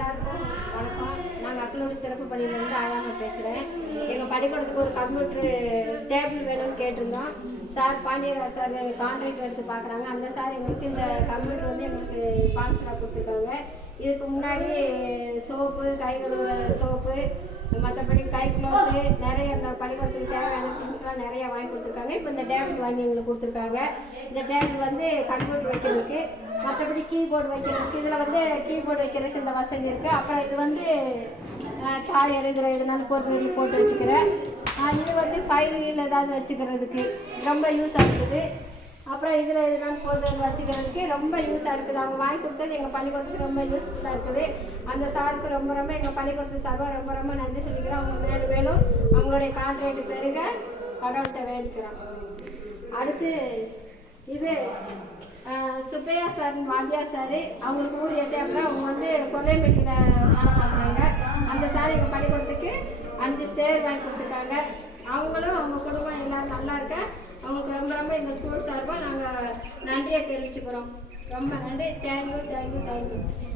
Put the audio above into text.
எல்லாருக்கும் வணக்கம். நாங்கள் அக்களோடு சிறப்பு பணியிலேருந்து ஆயாமல் பேசுகிறேன். எங்கள் பள்ளிக்கூடத்துக்கு ஒரு கம்ப்யூட்ரு டேபிள் வேணும்னு கேட்டிருந்தோம். சார் பாண்டியராஜ் சார் கான்ட்ராக்ட் எடுத்து பார்க்குறாங்க. அந்த சார் எங்களுக்கு இந்த கம்ப்யூட்டர் வந்து எங்களுக்கு ஸ்பான்சராக கொடுத்துருக்காங்க. இதுக்கு முன்னாடி சோப்பு, கை கழுவுற சோப்பு, மற்றபடி கை க்ளோஸு, நிறைய இந்த பள்ளிக்கூடத்துக்கு தேவையான திங்ஸ்லாம் நிறையா வாங்கி கொடுத்துருக்காங்க. இப்போ இந்த டேபிள் வாங்கி எங்களுக்கு கொடுத்துருக்காங்க. இந்த டேபிள் வந்து கம்ப்யூட்டர் வைக்கிறதுக்கு, மற்றபடி கீபோர்டு வைக்கிறதுக்கு, இதில் வந்து கீபோர்டு வைக்கிறதுக்கு இந்த வசதி இருக்குது. அப்புறம் இது வந்து காய் அறுகிற இதனால பொருள் போட்டு வச்சுக்கிறேன். இது வந்து ஃபைல் ஏதாவது வச்சுக்கிறதுக்கு ரொம்ப யூஸாக இருக்குது. அப்புறம் இதில் எதுனாலும் பொருள் வச்சுக்கிறதுக்கு ரொம்ப யூஸாக இருக்குது. அவங்க வாங்கி கொடுத்தது எங்கள் பள்ளிக்கூடத்துக்கு ரொம்ப யூஸ்ஃபுல்லாக இருக்குது. அந்த சாருக்கு ரொம்ப ரொம்ப எங்கள் பள்ளிக்கூடத்து சார்பாக ரொம்ப ரொம்ப நன்றி சொல்லிக்கிறோம். அவங்க மேலும் மேலும் அவங்களுடைய கான்ட்ராக்ட் பெருக கடவுள்கிட்ட வேண்டிக்கிறோம். அடுத்து இது சுப்பையா சார், வாத்தியார் சார், அவங்களுக்கு ஊர் எட்டே அவங்க வந்து கொல்லையம்பட்டியில் வேலை பார்க்குறாங்க. அந்த சார் எங்கள் பள்ளிக்கூடத்துக்கு 5 சேர் வாங்கி கொடுத்துருக்காங்க. அவங்களும் அவங்க குடும்பம் எல்லோரும் நல்லா இருக்க அவங்களுக்கு ரொம்ப ரொம்ப எங்கள் ஸ்கூல் சார்பாக நாங்கள் நன்றியை தெரிவிச்சுக்கிறோம். ரொம்ப நன்றி. தேங்க்யூ.